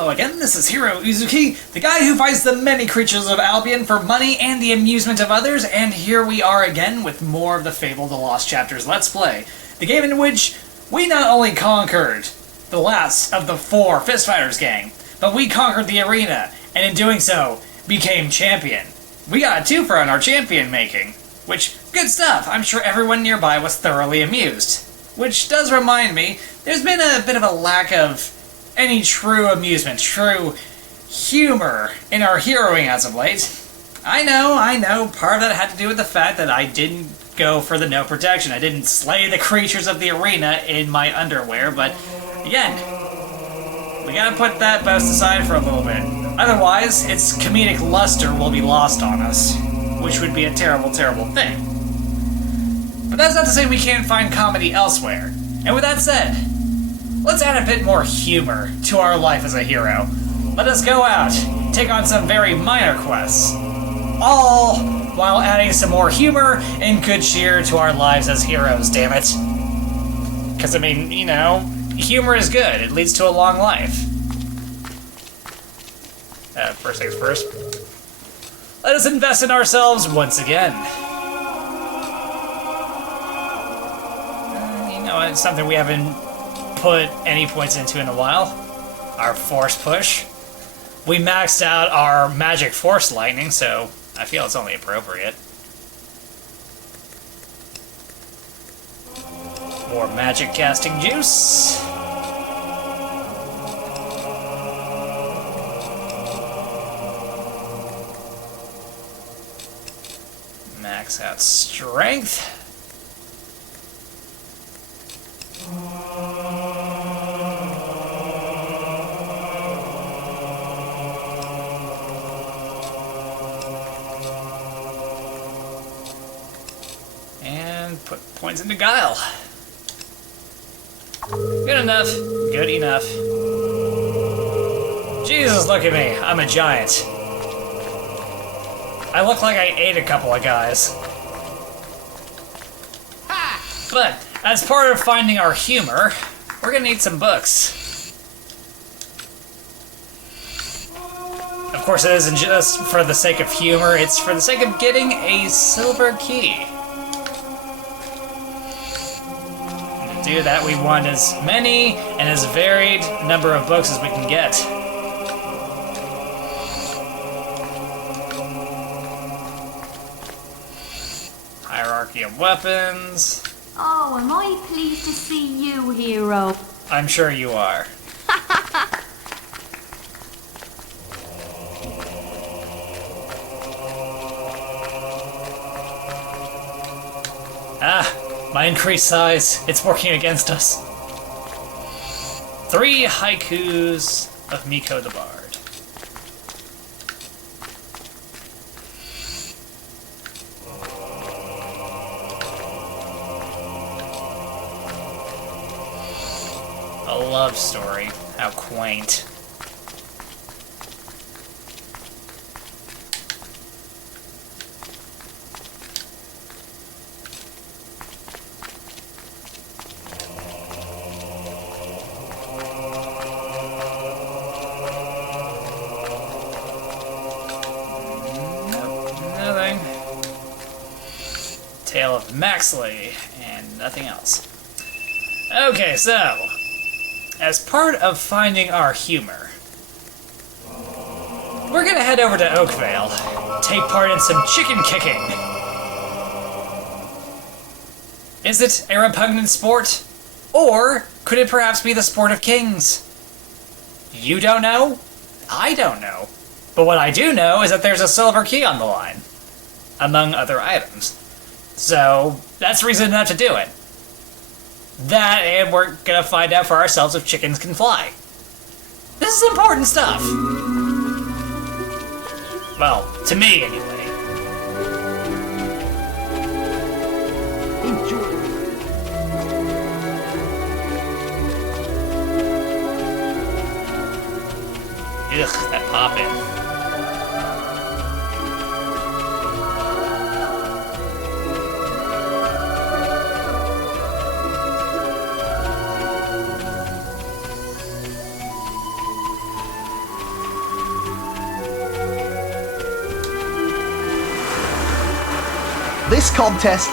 Hello again, this is Heero Uzuki, the guy who fights the many creatures of Albion for money and the amusement of others, and here we are again with more of the Fable The Lost Chapters Let's Play. The game in which we not only conquered the last of the 4 Fist Fighters gang, but we conquered the arena, and in doing so, became champion. We got a twofer on our champion making, which, good stuff, I'm sure everyone nearby was thoroughly amused. Which does remind me, there's been a bit of a lack of any true amusement, true humor in our heroing as of late. I know, part of that had to do with the fact that I didn't go for the no protection. I didn't slay the creatures of the arena in my underwear, but again, we gotta put that boast aside for a little bit. Otherwise, its comedic luster will be lost on us, which would be a terrible, terrible thing. But that's not to say we can't find comedy elsewhere. And with that said, let's add a bit more humor to our life as a hero. Let us go out, take on some very minor quests, all while adding some more humor and good cheer to our lives as heroes, damn it. Because, I mean, you know, humor is good. It leads to a long life. First things first. Let us invest in ourselves once again. You know, it's something we haven't put any points into in a while. Our force push. We maxed out our magic force lightning, so I feel it's only appropriate. More magic casting juice. Max out strength. And put points into Guile. Good enough. Good enough. Jesus, look at me. I'm a giant. I look like I ate a couple of guys. But, as part of finding our humor, we're gonna need some books. Of course, it isn't just for the sake of humor, it's for the sake of getting a silver key. And to do that, we want as many and as varied number of books as we can get. Hierarchy of weapons. Oh, am I pleased to see you, Heero? I'm sure you are. My increased size, it's working against us. 3 haikus of Miko the Bard. A love story. How quaint. Tale of Maxley, and nothing else. Okay, so, as part of finding our humor, we're gonna head over to Oakvale, take part in some chicken kicking. Is it a repugnant sport? Or could it perhaps be the sport of kings? You don't know? I don't know. But what I do know is that there's a silver key on the line, among other items. So, that's reason enough to do it. That, and we're gonna find out for ourselves if chickens can fly. This is important stuff. Well, to me, anyway. Enjoy. Ugh, that poppin'. This contest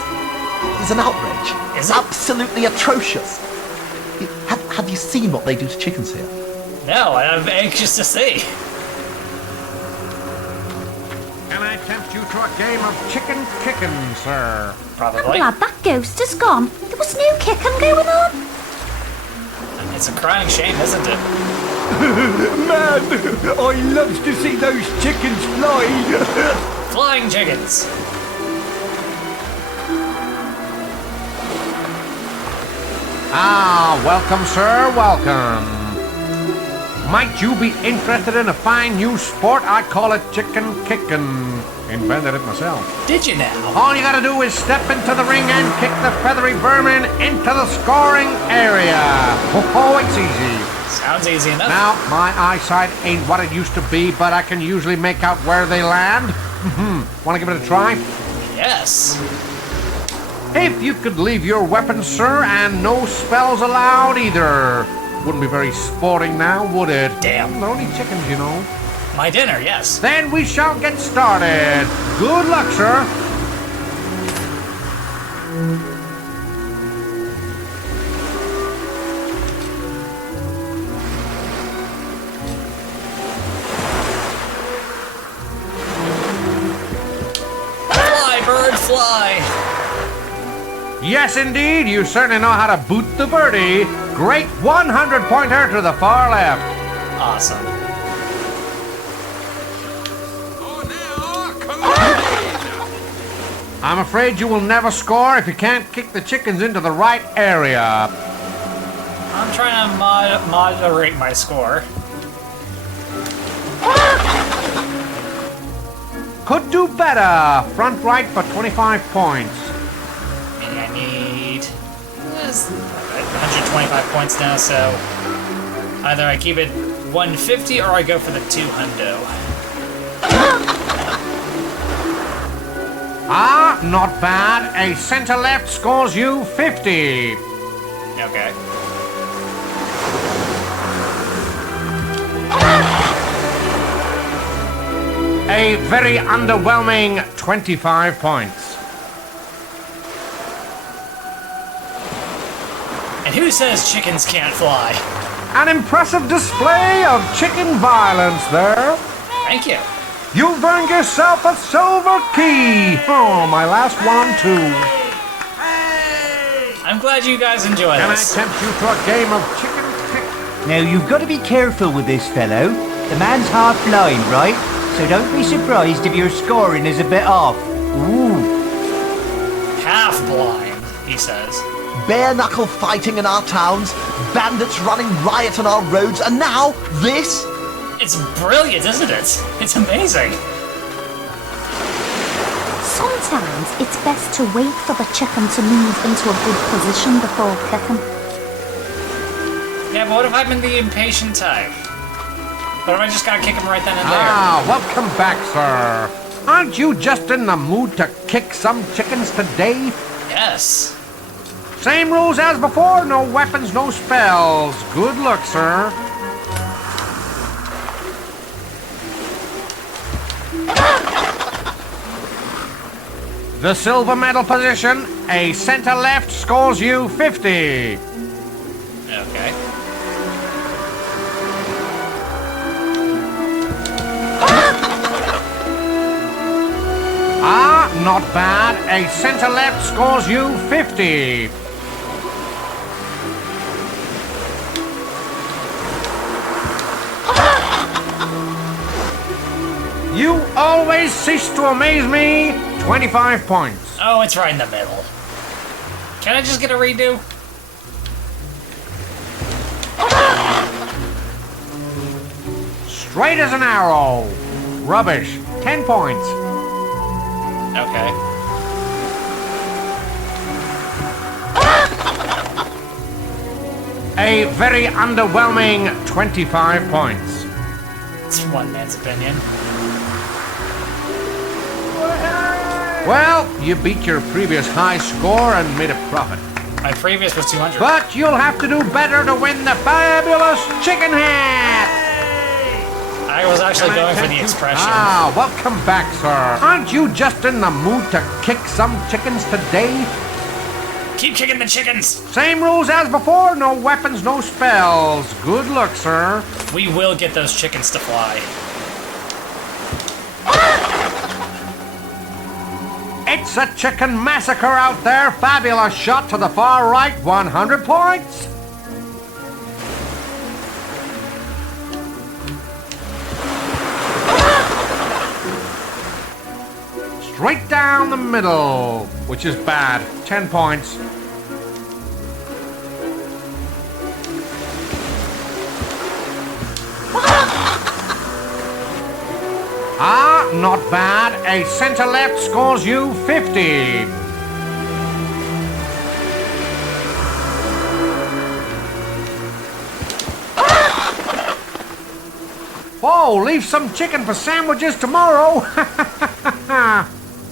is an outrage. Is it? Absolutely atrocious. Have you seen what they do to chickens here? No, I'm anxious to see. Can I tempt you to a game of chicken kicking, sir? I'm Probably. glad that ghost is gone. There was no kicking going on. It's a crying shame, isn't it? Man, I loves to see those chickens fly. Flying chickens. Ah, welcome, sir, welcome. Might you be interested in a fine new sport? I call it chicken kicking. Invented it myself. Did you now? All you gotta do is step into the ring and kick the feathery vermin into the scoring area. Oh, it's easy. Sounds easy enough. Now, my eyesight ain't what it used to be, but I can usually make out where they land. Wanna give it a try? Yes. If you could leave your weapon, sir, and no spells allowed either. Wouldn't be very sporting now, would it? Damn. Only chickens, you know. My dinner, yes. Then we shall get started. Good luck, sir. Fly, bird, fly. Yes, indeed. You certainly know how to boot the birdie. Great 100-pointer to the far left. Awesome. I'm afraid you will never score if you can't kick the chickens into the right area. I'm trying to moderate my score. Could do better. Front right for 25 points. Meaning I need 125 points now, so either I keep it 150 or I go for the 200. Ah, not bad. A center left scores you 50. Okay. A very underwhelming 25 points. And who says chickens can't fly? An impressive display of chicken violence there. Thank you. You've earned yourself a silver key. Oh, my last one, too. I'm glad you guys enjoy Can I this. tempt you to a game of chicken kick? Now, you've got to be careful with this fellow. The man's half blind, right? So don't be surprised if your scoring is a bit off. Ooh. Half blind, he says. Bare knuckle fighting in our towns, bandits running riot on our roads, and now this? It's brilliant, isn't it? It's amazing. Sometimes it's best to wait for the chicken to move into a good position before kicking. Yeah, but what if I'm in the impatient type? What if I just gotta kick him right then and there? Ah, welcome back, sir. Aren't you just in the mood to kick some chickens today? Yes. Same rules as before, no weapons, no spells. Good luck, sir. The silver medal position, a center left scores you 50. Okay. Ah, not bad. A center left scores you 50. You always cease to amaze me. 25 points. Oh, it's right in the middle. Can I just get a redo? Straight as an arrow. Rubbish. 10 points. Okay. A very underwhelming 25 points. It's one man's opinion. Well, you beat your previous high score and made a profit. My previous was 200. But you'll have to do better to win the fabulous chicken hat. I was actually especially going for the expression. Ah, welcome back, sir. Aren't you just in the mood to kick some chickens today? Keep kicking the chickens! Same rules as before, no weapons, no spells. Good luck, sir. We will get those chickens to fly. It's a chicken massacre out there. Fabulous shot to the far right, 100 points. Straight down the middle, which is bad, 10 points. Ah, not bad. A center left scores you 50. Oh, leave some chicken for sandwiches tomorrow.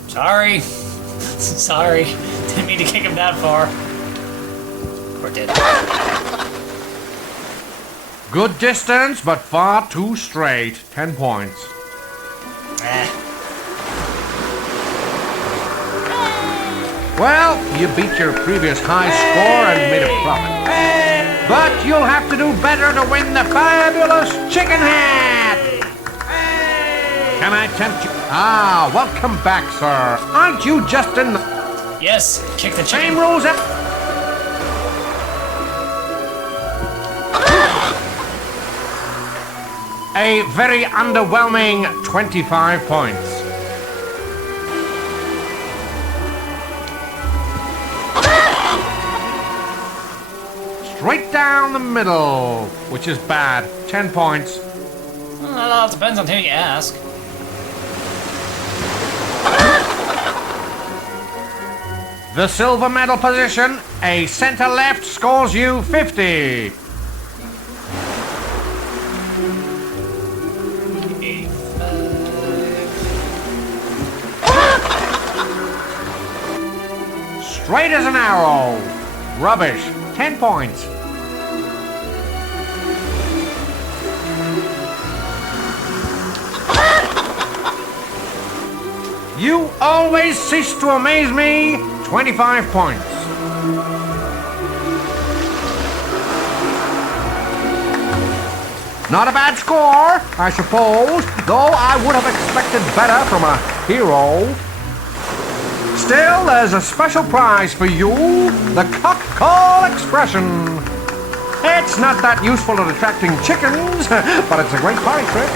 Sorry. Sorry. Didn't mean to kick him that far. Or did. Good distance, but far too straight. 10 points. Well, you beat your previous high score and made a profit. But you'll have to do better to win the fabulous chicken hat! Can I tempt you? Ah, welcome back, sir. Aren't you just in the Yes, kick the chicken. same rules as... A very underwhelming 25 points. Straight down the middle, which is bad. 10 points. Well, it all depends on who you ask. The silver medal position, a center left scores you 50. Straight as an arrow. Rubbish. 10 points. You always cease to amaze me. 25 points. Not a bad score, I suppose, though I would have expected better from a hero. Still, there's a special prize for you, the cock call expression. It's not that useful at attracting chickens, but it's a great party trick.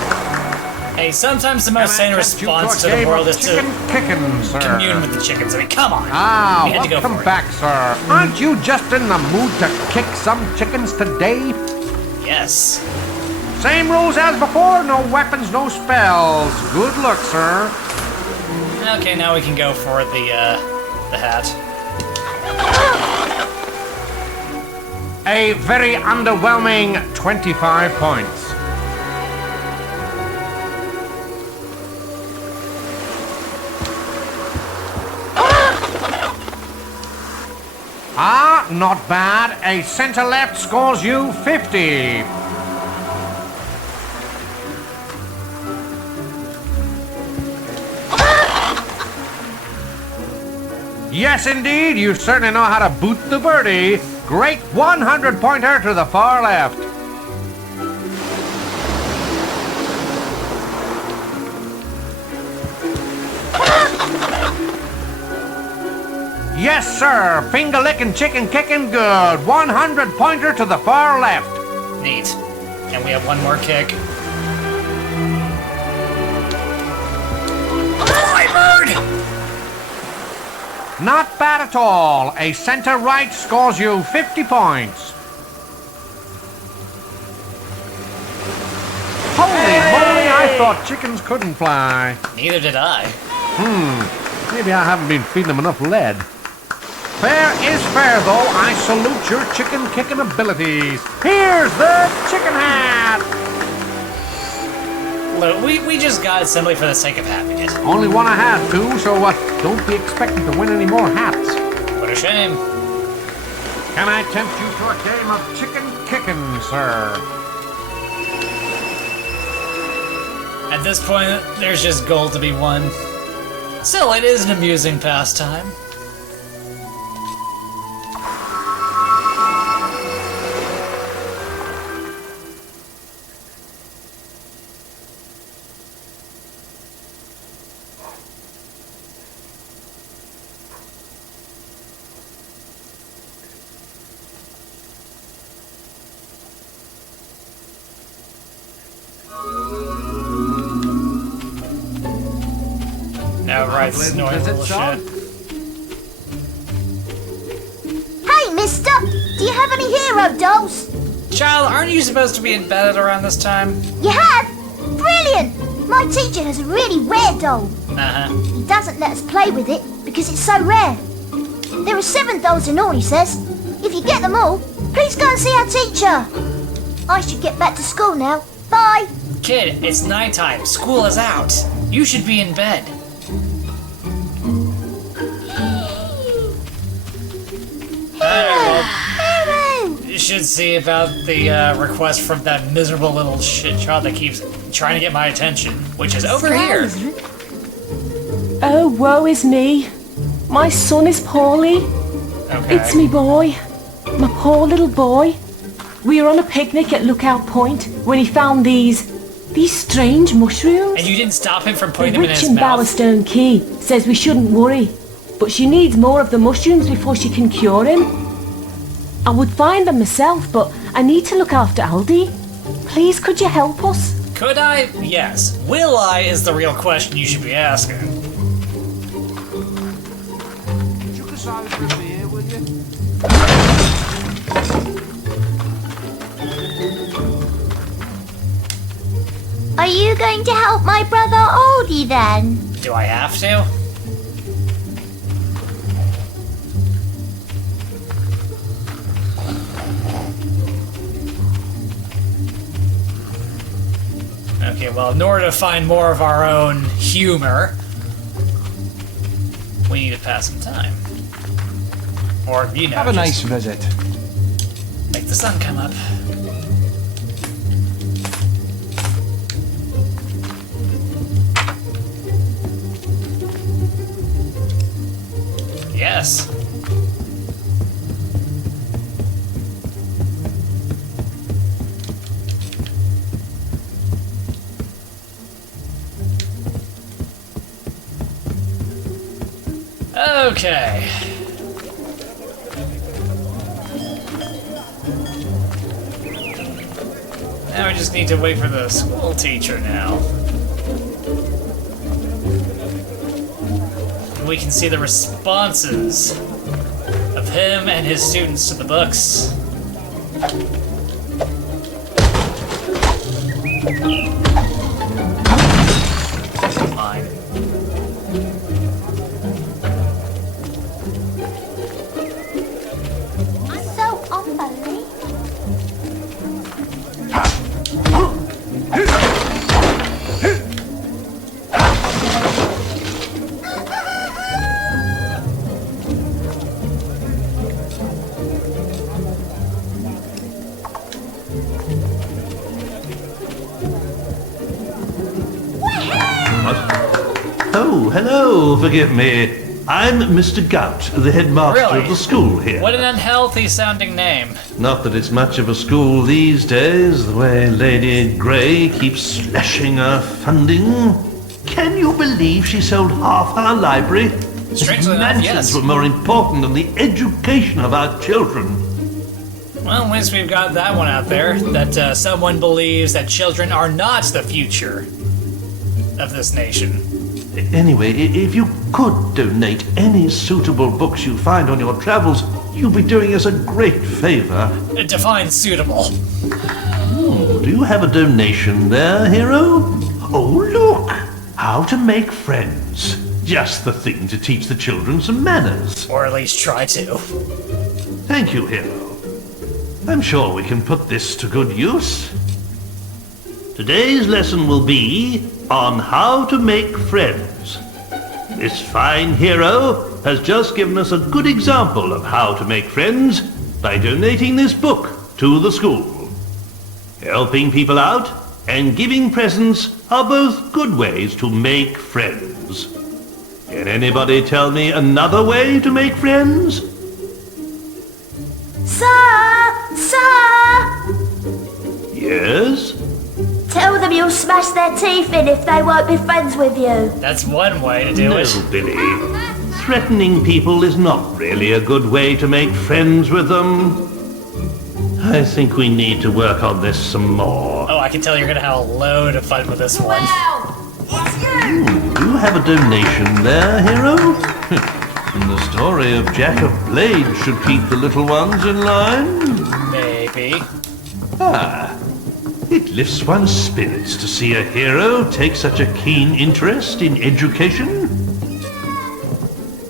Hey, sometimes the most sane response to the world is to kicking, sir. commune with the chickens. I mean, come on. Ah, We had to go welcome for it. back, sir. Aren't you just in the mood to kick some chickens today? Yes. Same rules as before, no weapons, no spells. Good luck, sir. Okay, now we can go for the hat. A very underwhelming 25 points. Ah, not bad. A center left scores you 50. Yes, indeed, you certainly know how to boot the birdie. Great 100-pointer to the far left. Yes, sir. Finger licking, chicken kicking, good. 100-pointer to the far left. Neat. And we have one more kick. Fly bird! Not bad at all. A center right scores you 50 points. Holy moly, I thought chickens couldn't fly. Neither did I. Maybe I haven't been feeding them enough lead. Fair is fair, though. I salute your chicken kicking abilities. Here's the chicken hat. Look, we just got it simply for the sake of having it. Only one I had, too, so don't be expecting to win any more hats. What a shame. Can I tempt you to a game of chicken kicking, sir? At this point, there's just gold to be won. Still, it is an amusing pastime. Now right, snoring little shit. Hey, mister! Do you have any hero dolls? Child, aren't you supposed to be in bed at around this time? You have? Brilliant! My teacher has a really rare doll. Uh-huh. He doesn't let us play with it because it's so rare. There are 7 dolls in all, he says. If you get them all, please go and see our teacher. I should get back to school now. Bye! Kid, it's nighttime. School is out. You should be in bed. Heero! You should see about the request from that miserable little shit child that keeps trying to get my attention, which is over here. Oh, woe is me. My son is poorly. Okay. It's me boy. My poor little boy. We were on a picnic at Lookout Point when he found these strange mushrooms. And you didn't stop him from putting The them in witch his in mouth? Bowerstone Key says we shouldn't worry, but she needs more of the mushrooms before she can cure him. I would find them myself, but I need to look after Aldi. Please, could you help us? Could I? Yes. Will I is the real question you should be asking. Chuck us out for a beer, will you? Are you going to help my brother Oldie then? Do I have to? Okay, well, in order to find more of our own humor, we need to pass some time. Or, you know, Have a just nice visit. make the sun come up. Yes. Okay. Now we just need to wait for the school teacher now. We can see the responses of him and his students to the books. Mine. So unbelievable. Oh, hello, forgive me. I'm Mr. Gout, the headmaster Really? of the school here. What an unhealthy sounding name. Not that it's much of a school these days, the way Lady Grey keeps slashing our funding. Can you believe she sold half our library? Strangely enough, Mansions yes. were more important than the education of our children. Well, at least we've got that one out there, that someone believes that children are not the future of this nation. Anyway, if you could donate any suitable books you find on your travels, you'd be doing us a great favor. Define suitable. Do you have a donation there, Heero? Oh, look! How to make friends. Just the thing to teach the children some manners. Or at least try to. Thank you, Heero. I'm sure we can put this to good use. Today's lesson will be on how to make friends. This fine hero has just given us a good example of how to make friends by donating this book to the school. Helping people out and giving presents are both good ways to make friends. Can anybody tell me another way to make friends? Sir! Yes? Tell them you'll smash their teeth in if they won't be friends with you. That's one way to do No, it. Billy. Threatening people is not really a good way to make friends with them. I think we need to work on this some more. Oh, I can tell you're gonna have a load of fun with this one. Do you have a donation there, Heero? And the story of Jack of Blades should keep the little ones in line. Maybe. It lifts one's spirits to see a hero take such a keen interest in education.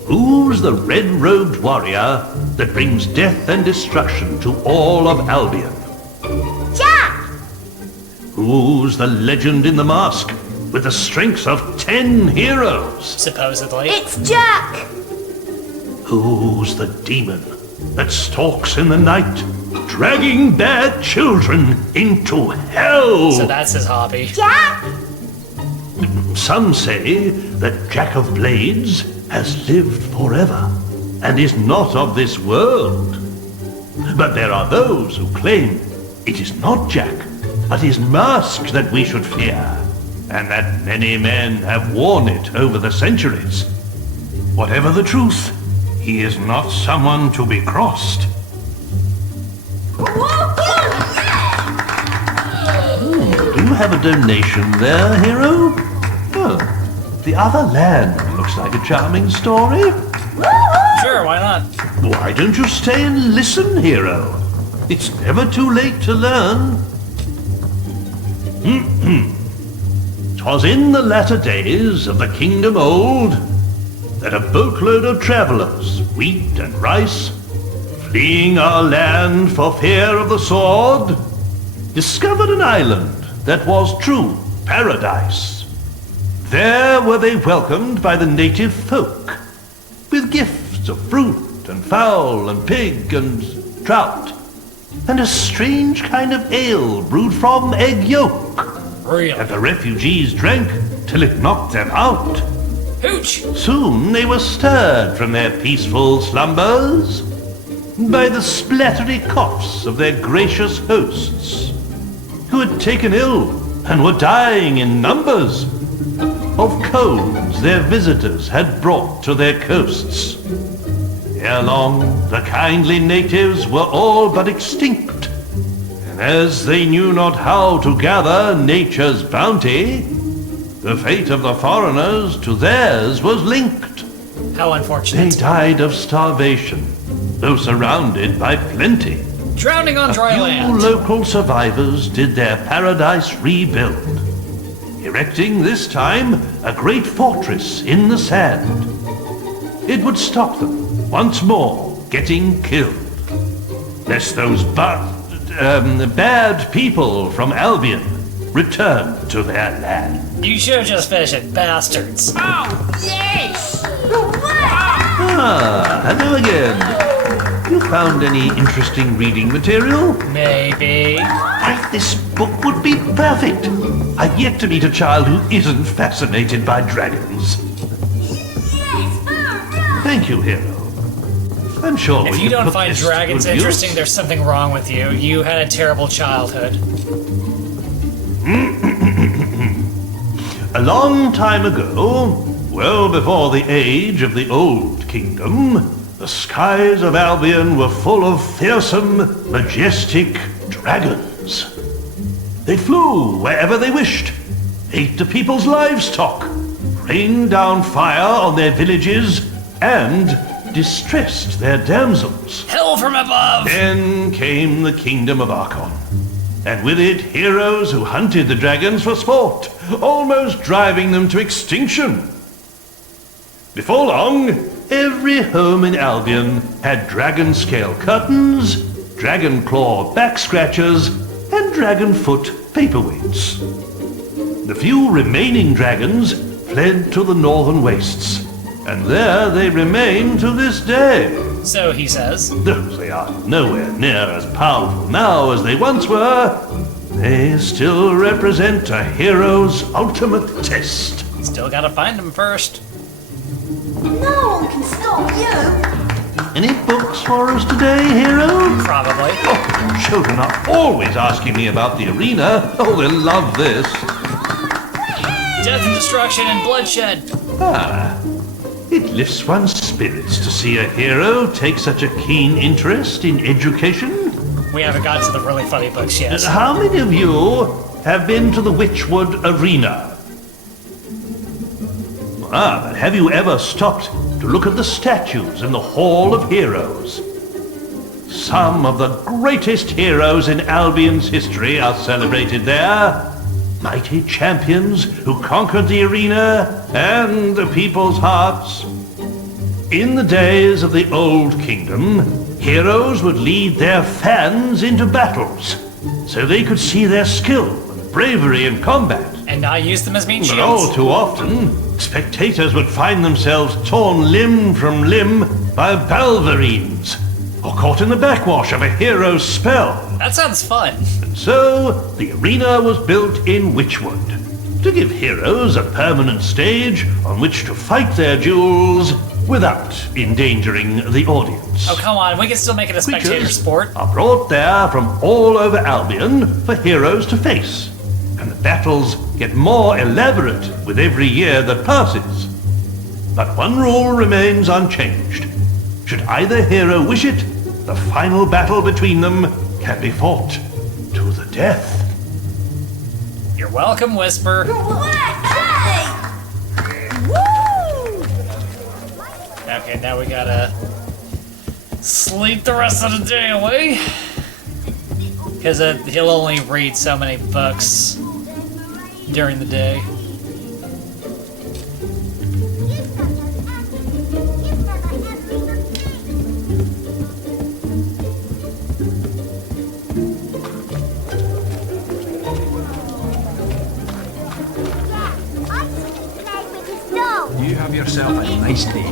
Who's the red-robed warrior that brings death and destruction to all of Albion? Jack! Who's the legend in the mask with the strength of 10 heroes? Supposedly. It's Jack! Who's the demon that stalks in the night, dragging bad children into hell? So that's his hobby. Jack! Some say that Jack of Blades has lived forever and is not of this world. But there are those who claim it is not Jack, but his mask that we should fear, and that many men have worn it over the centuries. Whatever the truth, he is not someone to be crossed. Do you have a donation there, Heero? Oh, the other land looks like a charming story. Sure, why not? Why don't you stay and listen, Heero? It's never too late to learn. 'Twas in the latter days of the kingdom old that a boatload of travelers, wheat and rice, fleeing our land for fear of the sword, discovered an island that was true paradise. There were they welcomed by the native folk, with gifts of fruit and fowl and pig and trout, and a strange kind of ale brewed from egg yolk Real. that the refugees drank till it knocked them out. Hooch! Soon they were stirred from their peaceful slumbers by the splattery coughs of their gracious hosts, who had taken ill and were dying in numbers of colds their visitors had brought to their coasts. Ere long, the kindly natives were all but extinct, and as they knew not how to gather nature's bounty, the fate of the foreigners to theirs was linked. How They unfortunate. died of starvation, though surrounded by plenty. Drowning on dry Few land. local survivors did their paradise rebuild, erecting this time a great fortress in the sand. It would stop them once more getting killed, lest those bad people from Albion return to their land. You should have just finished it, bastards. Hello again. You found any interesting reading material? Maybe. Why, this book would be perfect. I've yet to meet a child who isn't fascinated by dragons. Thank you, Heero. I'm sure we If you can don't put find this to dragons good interesting, use. there's something wrong with you. You had a terrible childhood. A long time ago, well before the age of the Old Kingdom, the skies of Albion were full of fearsome, majestic dragons. They flew wherever they wished, ate the people's livestock, rained down fire on their villages, and distressed their damsels. Hell from above! Then came the kingdom of Archon, and with it heroes who hunted the dragons for sport, almost driving them to extinction. Before long, every home in Albion had dragon scale curtains, dragon claw back scratchers, and dragon foot paperweights. The few remaining dragons fled to the northern wastes, and there they remain to this day. So he says. Though they are nowhere near as powerful now as they once were, they still represent a hero's ultimate test. Still gotta find them first. No one can stop you. Any books for us today, Heero? Probably. Oh, children are always asking me about the arena. Oh, they'll love this. Death and destruction and bloodshed. Ah, it lifts one's spirits to see a hero take such a keen interest in education. We haven't got to the really funny books yet. How many of you have been to the Witchwood Arena? Ah, but have you ever stopped to look at the statues in the Hall of Heroes? Some of the greatest heroes in Albion's history are celebrated there. Mighty champions who conquered the arena and the people's hearts. In the days of the Old Kingdom, heroes would lead their fans into battles, so they could see their skill and bravery in combat. And not use them as mean But all shields. too often, spectators would find themselves torn limb from limb by balverines, or caught in the backwash of a hero's spell. That sounds fun. And so, the arena was built in Witchwood, to give heroes a permanent stage on which to fight their duels without endangering the audience. Oh, come on. We can still make it a spectator Creatures sport. are brought there from all over Albion for heroes to face, and the battles get more elaborate with every year that passes. But one rule remains unchanged. Should either hero wish it, the final battle between them can be fought to the death. You're welcome, Whisper. Okay, now we gotta sleep the rest of the day away. Because he'll only read so many books during the day. You have yourself a nice day.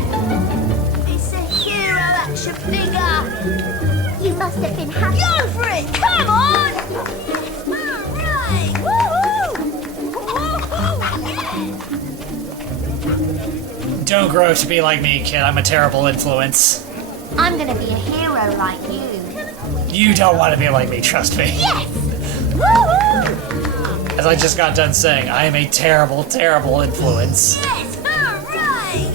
It's a hero action figure. You must have been happy. Go for it! Come on! Alright! Woohoo! Don't grow to be like me, kid. I'm a terrible influence. I'm gonna be a hero like you. You don't want to be like me, trust me. Yes! Woohoo! As I just got done saying, I am a terrible, terrible influence. Yes! Alright!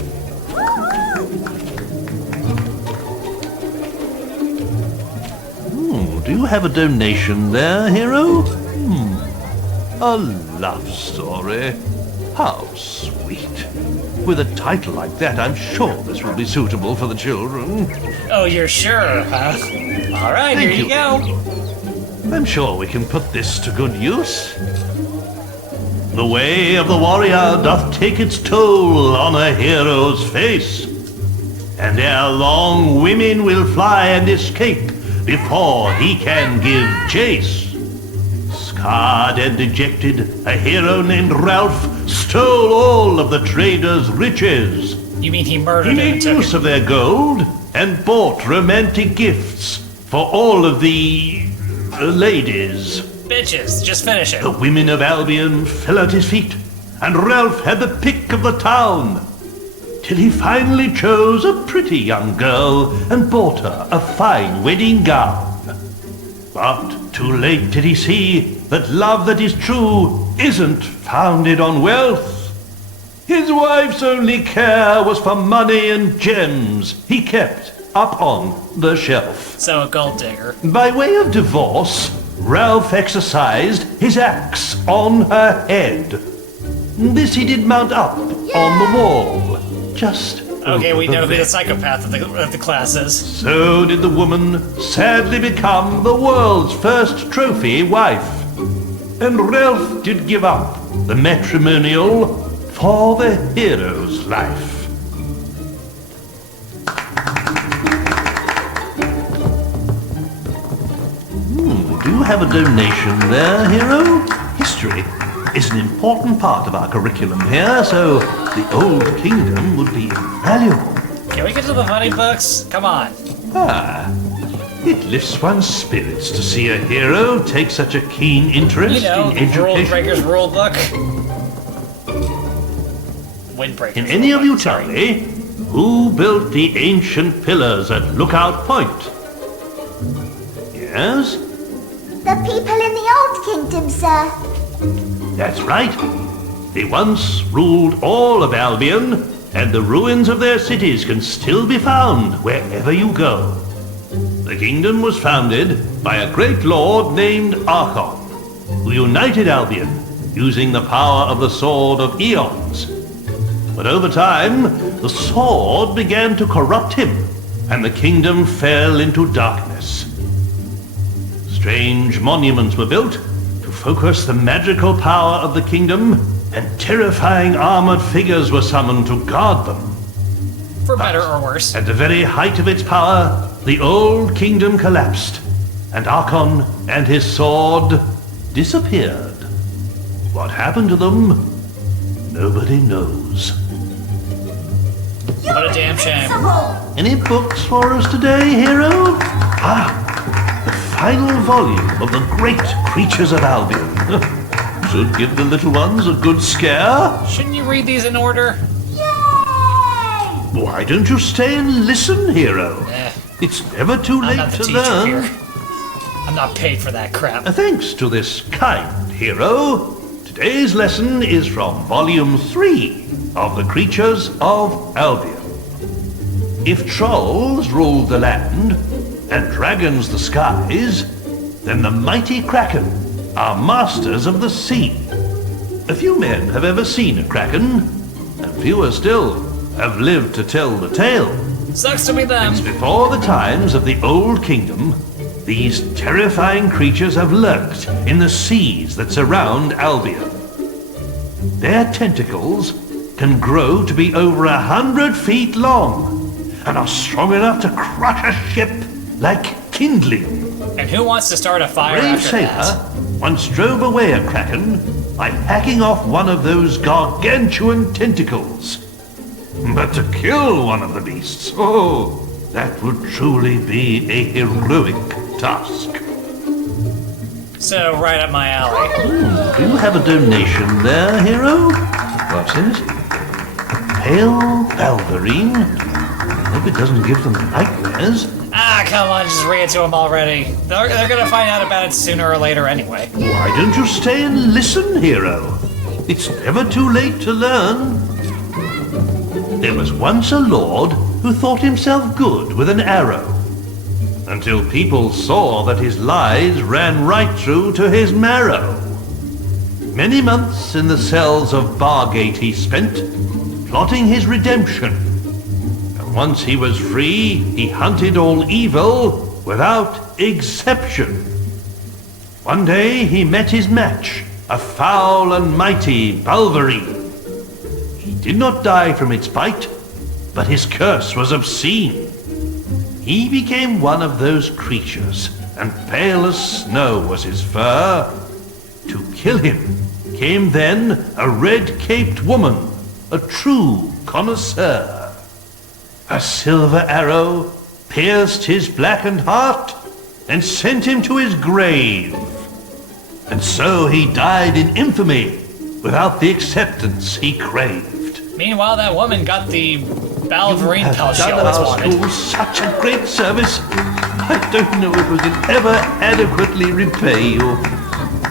Woohoo! Do you have a donation there, Heero? A love story. How sweet. With a title like that, I'm sure this will be suitable for the children. Oh, you're sure, huh? Alright, here Thank you go. I'm sure we can put this to good use. The way of the warrior doth take its toll on a hero's face, and ere long women will fly and escape before he can give chase. Scarred and dejected, a hero named Ralph stole all of the trader's riches. You mean he murdered He him made and took use it? of their gold and bought romantic gifts for all of the ladies. Bitches, just finish it. The women of Albion fell at his feet, and Ralph had the pick of the town, till he finally chose a pretty young girl and bought her a fine wedding gown. But too late did he see that love that is true isn't founded on wealth. His wife's only care was for money and gems he kept up on the shelf. So a gold digger. By way of divorce, Ralph exercised his axe on her head. This he did mount up on the wall, just Okay, over we know who the bed. psychopath of the class is. So did the woman sadly become the world's first trophy wife. And Ralph did give up the matrimonial for the hero's life. Do you have a donation there, Heero? History is an important part of our curriculum here, so the Old Kingdom would be invaluable. Can we get to the funny books? Come on. It lifts one's spirits to see a hero take such a keen interest You know, in the Rule education. Breakers rule book. Windbreakers. Can any of you tell sorry. me who built the ancient pillars at Lookout Point? Yes? The people in the Old Kingdom, sir. That's right. They once ruled all of Albion, and the ruins of their cities can still be found wherever you go. The kingdom was founded by a great lord named Archon, who united Albion using the power of the Sword of Eons. But over time, the sword began to corrupt him, and the kingdom fell into darkness. Strange monuments were built to focus the magical power of the kingdom, and terrifying armored figures were summoned to guard them. For better or worse. At the very height of its power, the old kingdom collapsed, and Archon and his sword disappeared. What happened to them, nobody knows. What a damn shame. Any books for us today, Heero? The final volume of the great creatures of Albion. Should give the little ones a good scare. Shouldn't you read these in order? Why don't you stay and listen, Heero? It's never too I'm late not the to teacher learn. here. I'm not paid for that crap. Thanks to this kind hero, today's lesson is from Volume 3 of the Creatures of Albion. If trolls ruled the land and dragons the skies, then the mighty Kraken are masters of the sea. A few men have ever seen a Kraken, and fewer still have lived to tell the tale. Sucks to be them. Since before the times of the Old Kingdom, these terrifying creatures have lurked in the seas that surround Albion. Their tentacles can grow to be over 100 feet long and are strong enough to crush a ship like kindling. And who wants to start a fire Brave after sailor that? once drove away a kraken by hacking off one of those gargantuan tentacles. But to kill one of the beasts, oh, that would truly be a heroic task. So, right up my alley. Do you have a donation there, Heero? What's this? Pale Valverine? I hope it doesn't give them nightmares. Ah, come on, just read it to them already. They're gonna find out about it sooner or later anyway. Why don't you stay and listen, Heero? It's never too late to learn. There was once a lord who thought himself good with an arrow, until people saw that his lies ran right through to his marrow. Many months in the cells of Bargate he spent, plotting his redemption. And once he was free, he hunted all evil without exception. One day he met his match, a foul and mighty Balverine. He did not die from its bite, but his curse was obscene. He became one of those creatures, and pale as snow was his fur. To kill him came then a red-caped woman, a true connoisseur. A silver arrow pierced his blackened heart and sent him to his grave. And so he died in infamy without the acceptance he craved. Meanwhile, that woman got the Balverine Have pelt she done always our wanted. school such a great service. I don't know if we can ever adequately repay you.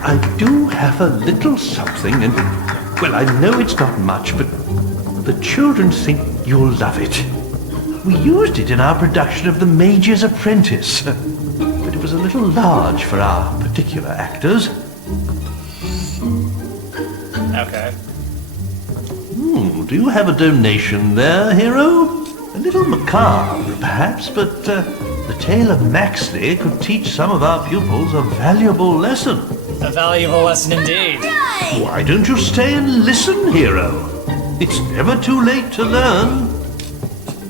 I do have a little something, and, well, I know it's not much, but the children think you'll love it. We used it in our production of The Mage's Apprentice, but it was a little large for our particular actors. Okay. Do you have a donation there, Heero? A little macabre, perhaps, but the tale of Maxley could teach some of our pupils a valuable lesson. A valuable lesson indeed. Why don't you stay and listen, Heero? It's never too late to learn.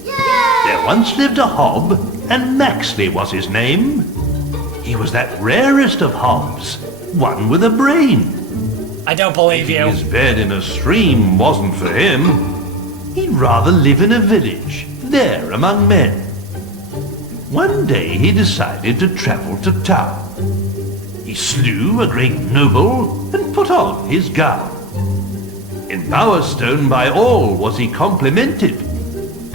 There once lived a hob, and Maxley was his name. He was that rarest of hobs, one with a brain. I don't believe you. His bed in a stream wasn't for him. He'd rather live in a village, there among men. One day he decided to travel to town. He slew a great noble and put on his gown. In Bowerstone by all was he complimented,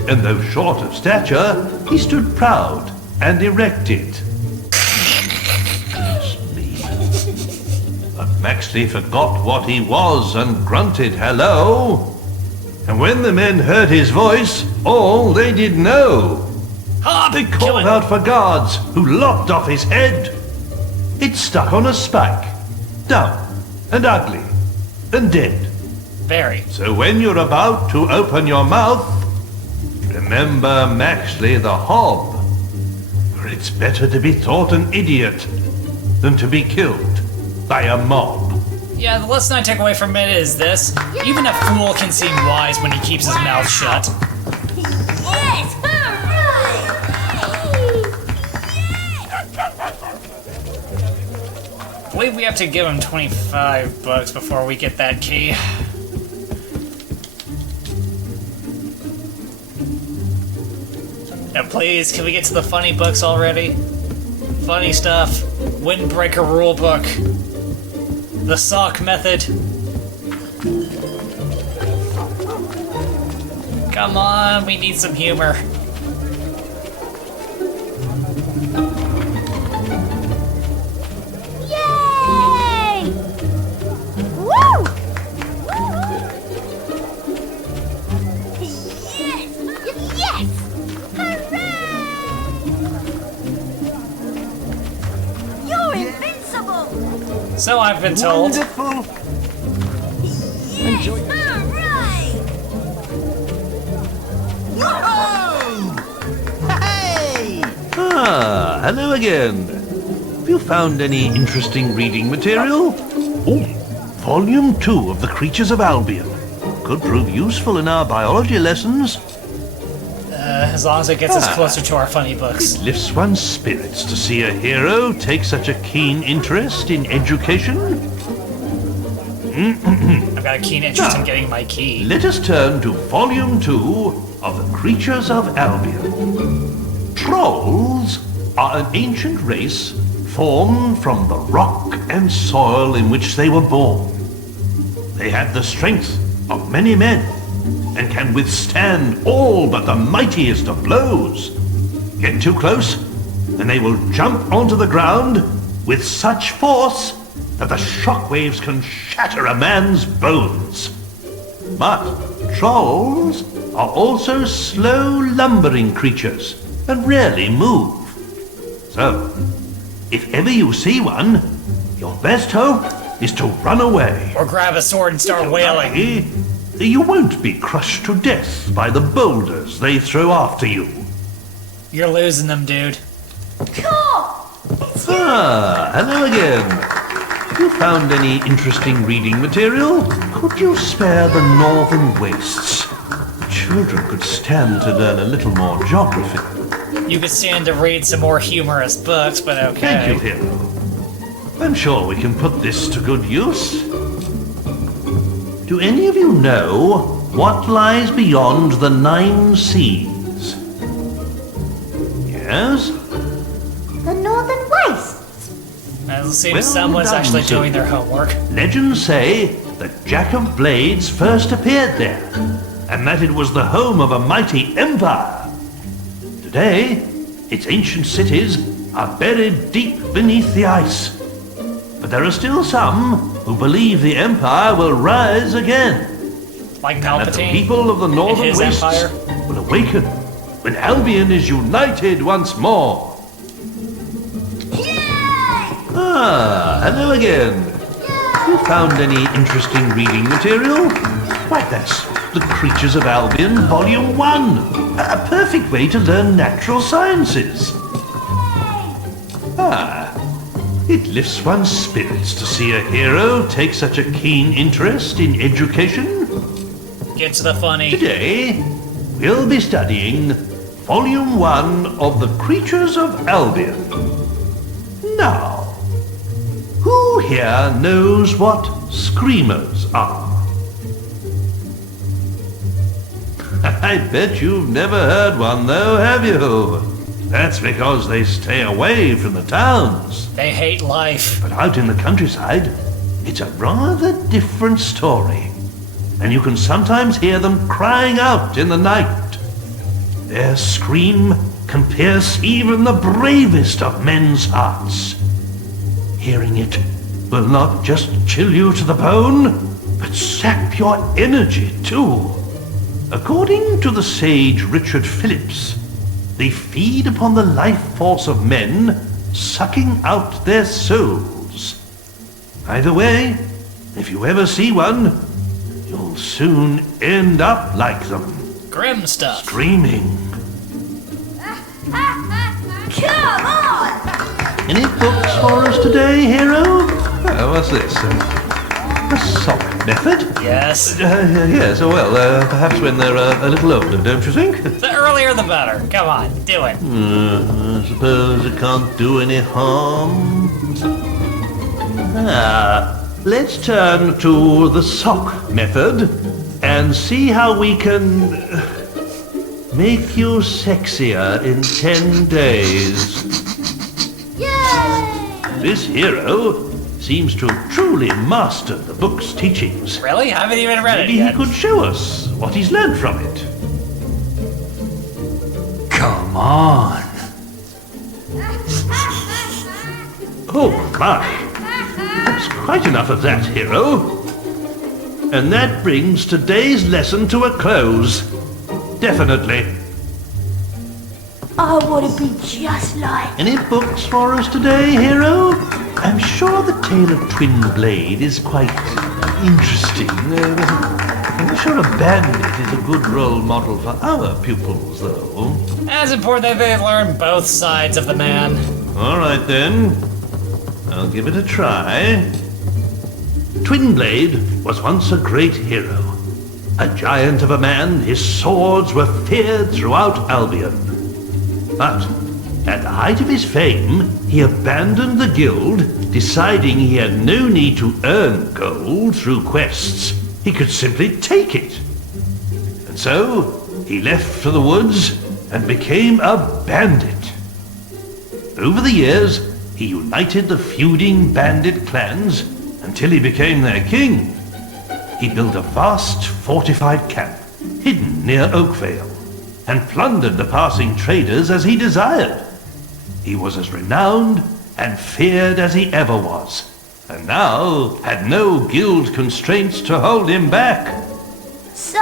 and though short of stature, he stood proud and erected. Me. But Maxley forgot what he was and grunted hello. And when the men heard his voice, all they did know. They called out for guards, who lopped off his head. It stuck on a spike, dumb and ugly and dead. Very. So when you're about to open your mouth, remember Maxley the Hob. For it's better to be thought an idiot than to be killed by a mob. Yeah, the lesson I take away from it is this. Even a fool can seem wise when he keeps his mouth shut. Yes! I believe we have to give him $25 before we get that key. Now please, can we get to the funny books already? Funny stuff. Windbreaker rulebook. The sock method. Come on, we need some humor. Yay! Woo! Yes! Yes! Hooray! You're invincible! So I've been told. Wonderful. Yes! Hooray! Whoa! Hey! Ah, hello again. Have you found any interesting reading material? Oh, Volume 2 of The Creatures of Albion. Could prove useful in our biology lessons. As long as it gets us closer to our funny books. It lifts one's spirits to see a hero take such a keen interest in education. I've got a keen interest in getting my key. Let us turn to Volume 2 of The Creatures of Albion. Trolls are an ancient race formed from the rock and soil in which they were born. They have the strength of many men and can withstand all but the mightiest of blows. Get too close, and they will jump onto the ground with such force that the shockwaves can shatter a man's bones. But trolls are also slow, lumbering creatures and rarely move. So, if ever you see one, your best hope is to run away. Or grab a sword and start wailing. You won't be crushed to death by the boulders they throw after you. You're losing them, dude. Ah, hello again. Have you found any interesting reading material? Could you spare the northern wastes? Children could stand to learn a little more geography. You could stand to read some more humorous books, but okay. Thank you, Heero. I'm sure we can put this to good use. Do any of you know what lies beyond the 9 seas? Yes? The Northern Wastes. It seems Well someone's done, actually Sue. doing their homework. Legends say that Jack of Blades first appeared there, and that it was the home of a mighty empire. Today, its ancient cities are buried deep beneath the ice. But there are still some who believe the empire will rise again. Like That the Palpatine people of the and Northern his Wastes empire. will awaken when Albion is united once more. Ah, hello again. You found any interesting reading material? Why, that's The Creatures of Albion, Volume 1. A perfect way to learn natural sciences. Ah, it lifts one's spirits to see a hero take such a keen interest in education. Get to the funny. Today, we'll be studying Volume 1 of The Creatures of Albion. Now, who here knows what screamers are? I bet you've never heard one though, have you? That's because they stay away from the towns. They hate life. But out in the countryside, it's a rather different story. And you can sometimes hear them crying out in the night. Their scream can pierce even the bravest of men's hearts. Hearing it will not just chill you to the bone, but sap your energy too. According to the sage Richard Phillips, they feed upon the life force of men, sucking out their souls. Either way, if you ever see one, you'll soon end up like them. Grim stuff. Screaming. Come on! Any books for us today, Heero? What's this? The sock method? Yes. Yes, well, perhaps when they're a little older, don't you think? The earlier the better. Come on, do it. I suppose it can't do any harm. Let's turn to the sock method and see how we can make you sexier in 10 days. Yay! This Heero seems to have truly mastered the book's teachings. Really? I haven't even read it Maybe he yet. could show us what he's learned from it. Come on. Oh my! That's quite enough of that, Heero. And that brings today's lesson to a close. Definitely. I want to be just like... Any books for us today, Heero? I'm sure the tale of Twin Blade is quite interesting. I'm sure a bandit is a good role model for our pupils, though. As important that they've learned both sides of the man. All right, then. I'll give it a try. Twin Blade was once a great hero. A giant of a man, his swords were feared throughout Albion. But at the height of his fame, he abandoned the guild, deciding he had no need to earn gold through quests. He could simply take it. And so, he left for the woods and became a bandit. Over the years, he united the feuding bandit clans until he became their king. He built a vast fortified camp, hidden near Oakvale, and plundered the passing traders as he desired. He was as renowned and feared as he ever was, and now had no guild constraints to hold him back. Sir,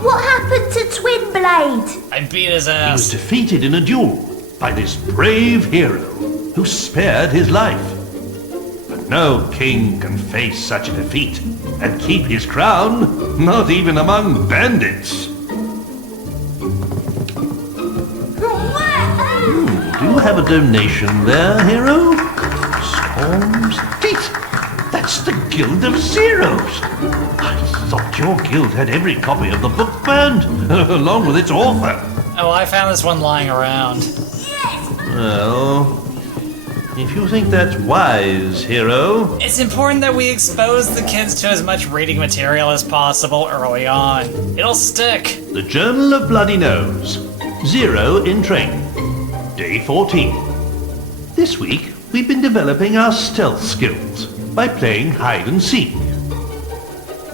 what happened to Twin Blade? I beat his He was ass. defeated in a duel by this brave hero who spared his life. But no king can face such a defeat and keep his crown, not even among bandits. Do you have a donation there, Heero? Storm's Teeth! That's the Guild of Zeros! I thought your guild had every copy of the book burned, along with its author. Oh, I found this one lying around. Well, if you think that's wise, Heero, It's important that we expose the kids to as much reading material as possible early on. It'll stick. the Journal of Bloody Nose. Zero in training. Day 14. This week, we've been developing our stealth skills by playing hide and seek.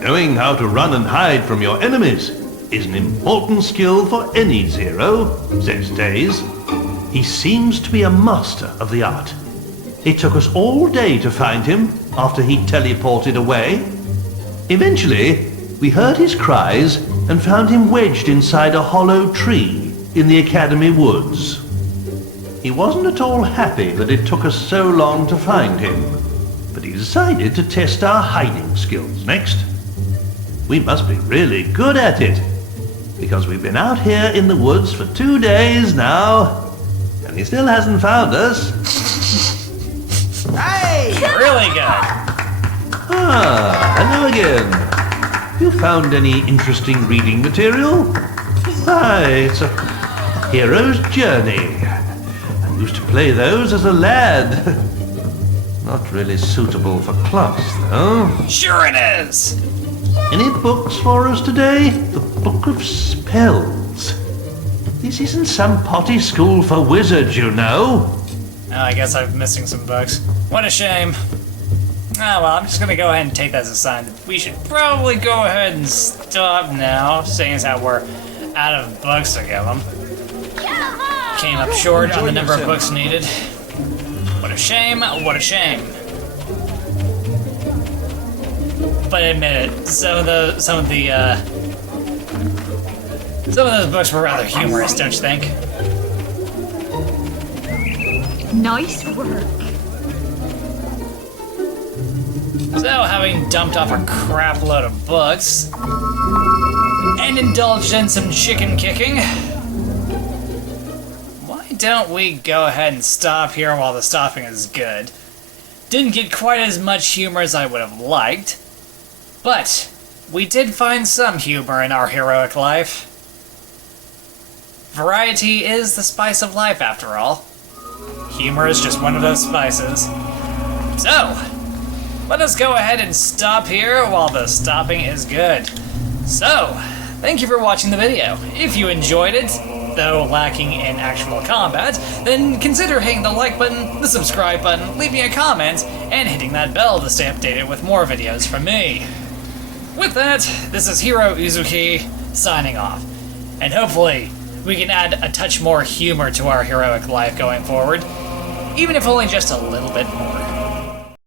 Knowing how to run and hide from your enemies is an important skill for any Zero, says Days. He seems to be a master of the art. It took us all day to find him after he teleported away. Eventually, we heard his cries and found him wedged inside a hollow tree in the Academy woods. He wasn't at all happy that it took us so long to find him, but he decided to test our hiding skills next. We must be really good at it, because we've been out here in the woods for 2 days now, and he still hasn't found us. Really good. Hello again. You found any interesting reading material? Hi, it's a hero's journey. I used to play those as a lad. Not really suitable for class, though. Sure it is. Any books for us today? The Book of Spells. This isn't some potty school for wizards, you know. Oh, I guess I'm missing some books. What a shame. Oh well, I'm just gonna go ahead and take that as a sign that we should probably go ahead and stop now, seeing as how we're out of books to give them. Came up short on the number of books needed. What a shame, what a shame. But admit it, some of those books were rather humorous, don't you think? Nice work. So, having dumped off a crap load of books and indulged in some chicken kicking, why don't we go ahead and stop here while the stopping is good? Didn't get quite as much humor as I would have liked, but we did find some humor in our heroic life. Variety is the spice of life, after all. Humor is just one of those spices. So, let us go ahead and stop here while the stopping is good. So, thank you for watching the video. If you enjoyed it, though lacking in actual combat, then consider hitting the like button, the subscribe button, leaving a comment, and hitting that bell to stay updated with more videos from me. With that, this is Heero Uzuki, signing off. And hopefully, we can add a touch more humor to our heroic life going forward, even if only just a little bit more.